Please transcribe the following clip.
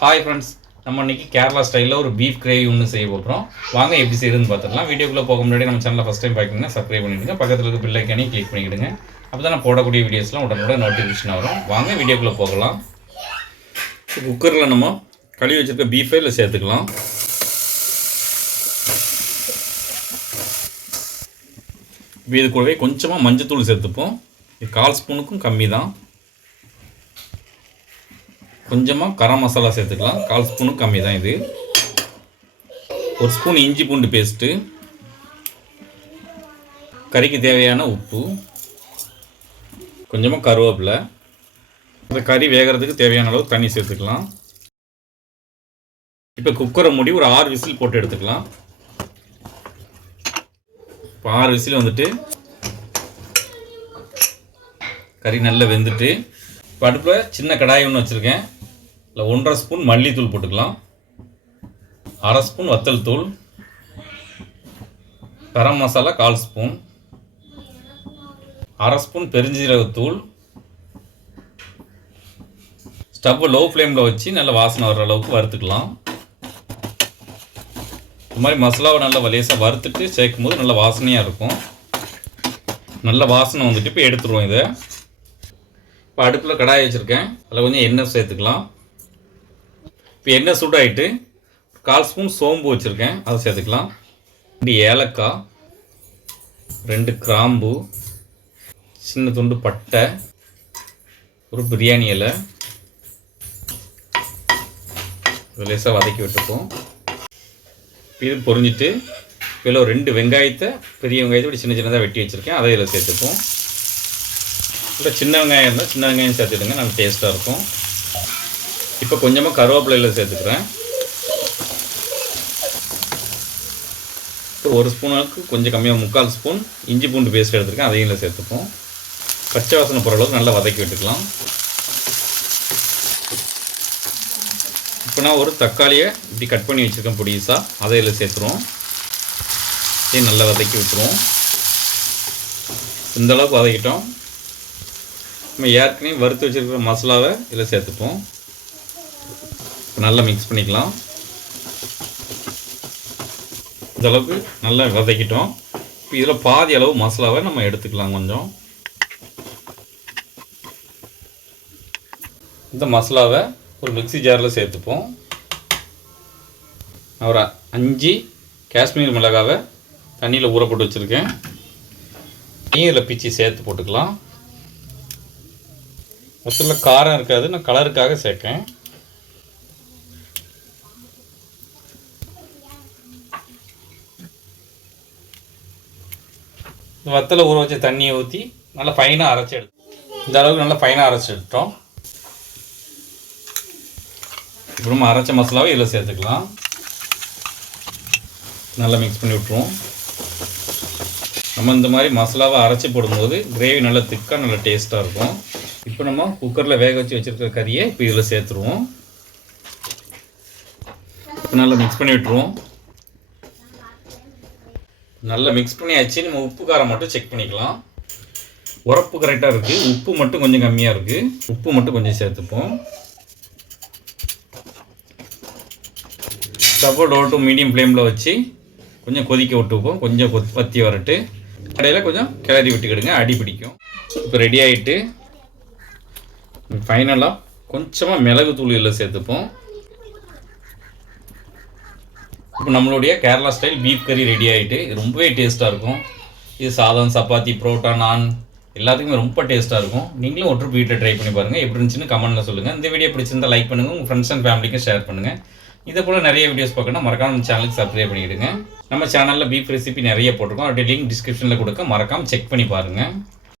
Hi friends, நம்ம இன்றைக்கி கேரளா ஸ்டைலில் ஒரு பீஃப் கிரேவி ஒன்று செய்ய போகிறோம். வாங்க எப்படி செய்யுதுன்னு பார்த்துக்கலாம். வீடியோக்குள்ளே போக முன்னாடி நம்ம சேனலில் ஃபஸ்ட் டைம் பார்க்குறீங்கன்னா சப்ஸ்கிரைப் பண்ணிவிடுங்க. பக்கத்தில் இருக்க பெல் ஐக்கானையும் கிளிக் பண்ணிவிடுங்க. அப்போ தான் நான் போடக்கூடிய வீடியோஸ்லாம் உடனே நோட்டிஃபிகேஷன் வரும். வாங்க வீடியோக்குள்ளே போகலாம். குக்கரில் நம்ம கழுவி வச்சுருக்க பீஃபை இதில் சேர்த்துக்கலாம். இது கூடவே கொஞ்சமாக மஞ்சத்தூள் சேர்த்துப்போம். இது 1/4 ஸ்பூனுக்கும் கம்மி தான். கொஞ்சமாக கரம் மசாலா சேர்த்துக்கலாம். 1/4 ஸ்பூனுக்கு கம்மி தான் இது. 1 ஸ்பூன் இஞ்சி பூண்டு பேஸ்ட்டு, கறிக்கு தேவையான உப்பு, கொஞ்சமாக கருவேப்பிலை. இந்த கறி வேகிறதுக்கு தேவையான அளவு தண்ணி சேர்த்துக்கலாம். இப்போ குக்கரை மூடி ஒரு 6 விசில் போட்டு எடுத்துக்கலாம். இப்போ 6 விசில் வந்துட்டு கறி நல்லா வெந்துட்டு, இப்போ அடுப்பில் சின்ன கடாய் ஒன்று வச்சுருக்கேன். இல்லை 1.5 ஸ்பூன் மல்லித்தூள் போட்டுக்கலாம், 1/2 ஸ்பூன் வத்தல் தூள், கரம் மசாலா 1/4 ஸ்பூன், 1/2 ஸ்பூன் பெருஞ்சீரகத்தூள். ஸ்டவ்வை லோ ஃப்ளேமில் வச்சு நல்லா வாசனை வர அளவுக்கு வறுத்துக்கலாம். இது மாதிரி மசாலாவை நல்லா லேசாக வறுத்துட்டு சேர்க்கும் போது நல்ல வாசனையாக இருக்கும். நல்ல வாசனை வந்துட்டு இப்போ எடுத்துருவோம். இதை இப்போ அடுப்பில் கடாய் வச்சுருக்கேன். அதில் கொஞ்சம் எண்ணெய் சேர்த்துக்கலாம். இப்போ எண்ணெய் சூடாகிட்டு 1/4 ஸ்பூன் சோம்பு வச்சுருக்கேன், அதை சேர்த்துக்கலாம். 2 ஏலக்காய், 2 கிராம்பு, சின்ன துண்டு பட்டை, ஒரு பிரியாணி இலை, லேசாக வதக்கி விட்டுப்போம். இது பொரிஞ்சிட்டு இதில் ஒரு 2 வெங்காயத்தை, பெரிய வெங்காயத்தை இப்படி சின்ன சின்னதாக வெட்டி வச்சுருக்கேன், அதை இதில் சேர்த்துப்போம். இல்லை சின்ன வெங்காயம் இருந்தால் சின்ன வெங்காயம் சேர்த்துடுங்க, நல்லா டேஸ்ட்டாக இருக்கும். இப்போ கொஞ்சமாக கருவேப்பிலையில் சேர்த்துக்கிறேன். இப்போ 1 ஸ்பூனுக்கு கொஞ்சம் கம்மியாக 3/4 ஸ்பூன் இஞ்சி பூண்டு பேஸ்ட் எடுத்துருக்கேன், அதையும் இதில் சேர்த்துப்போம். பச்சை வாசனை போகிற அளவுக்கு நல்லா வதக்கி விட்டுக்கலாம். இப்போ நான் ஒரு தக்காளியை இப்படி கட் பண்ணி வச்சுருக்கேன் பொடிசாக, அதை இதில் சேர்த்துருவோம். இதையும் நல்லா வதக்கி விட்டுருவோம். இந்தளவுக்கு வதக்கிட்டோம். நம்ம ஏற்கனவே வறுத்து வச்சுருக்கிற மசாலாவை இதில் சேர்த்துப்போம். நல்லா மிக்ஸ் பண்ணிக்கலாம். இந்தளவுக்கு நல்லா வதக்கிட்டோம். இப்போ இதில் பாதி அளவு மசாலாவை நம்ம எடுத்துக்கலாம். கொஞ்சம் இந்த மசாலாவை ஒரு மிக்ஸி ஜாரில் சேர்த்துப்போம். நான் ஒரு 5 காஷ்மீர் மிளகாவை தண்ணியில் ஊற போட்டு வச்சுருக்கேன், இதில் பிச்சு சேர்த்து போட்டுக்கலாம். மொத்தத்தில் காரம் இருக்காது, நான் கலருக்காக சேர்க்கேன். வத்தலை ஊற வச்ச தண்ணியை ஊற்றி நல்லா ஃபைனாக அரைச்சி இந்த அளவுக்கு நல்லா ஃபைனாக அரைச்சி எடுத்தோம். இப்போ நம்ம அரைச்ச மசாலாவை இதில் சேர்த்துக்கலாம். நல்லா மிக்ஸ் பண்ணி விட்ருவோம். நம்ம இந்த மாதிரி மசாலாவை அரைச்சி போடும்போது கிரேவி நல்லா திக்காக நல்லா டேஸ்ட்டாக இருக்கும். இப்போ நம்ம குக்கரில் வேக வச்சு வச்சுருக்க கறியை இப்போ இதில் சேர்த்துருவோம். இப்போ நல்லா மிக்ஸ் பண்ணி விட்டுருவோம். நல்லா மிக்ஸ் பண்ணியாச்சு. நம்ம உப்பு காரம் மட்டும் செக் பண்ணிக்கலாம். உரப்பு கரெக்டாக இருக்குது, உப்பு மட்டும் கொஞ்சம் கம்மியாக இருக்குது. உப்பு மட்டும் கொஞ்சம் சேர்த்துப்போம். ஸ்டவ்வை லோ டு மீடியம் ஃப்ளேமில் வச்சு கொஞ்சம் கொதிக்க விட்டுப்போம். கொஞ்சம் வத்தி வரட்டு, கடையில் கொஞ்சம் கிளறி விட்டுக்கிடுங்க, அடி பிடிக்கும். இப்போ ரெடி ஆகிட்டு ஃபைனலாக கொஞ்சமாக மிளகு தூள் இதில் சேர்த்துப்போம். இப்போ நம்மளுடைய கேரளா ஸ்டைல் பீஃப் கறி ரெடி ஆகிட்டு. இது ரொம்பவே டேஸ்ட்டாக இருக்கும். இது சாதம், சப்பாத்தி, புரோட்டா, நான் எல்லாத்துக்குமே ரொம்ப டேஸ்ட்டாக இருக்கும். நீங்களும் ஒரு வீட்டில் ட்ரை பண்ணி பாருங்கள். எப்படி இருந்துச்சுன்னு கமெண்ட்டில் சொல்லுங்கள். இந்த வீடியோ பிடிச்சிருந்தால் லைக் பண்ணுங்கள், உங்கள் ஃப்ரெண்ட்ஸ் அண்ட் ஃபேமிலிக்கும் ஷேர் பண்ணுங்கள். இதே போல் நிறைய வீடியோஸ் பார்க்கணும் மறக்காம நம்ம சேனலுக்கு சப்ஸ்கிரைப் பண்ணிவிடுங்க. நம்ம சேனலில் பீஃப் ரெசிபி நிறைய போட்டிருக்கோம், அதோட லிங்க் டிஸ்கிரிப்ஷனில் கொடுக்க, மறக்காமல் செக் பண்ணி பாருங்கள்.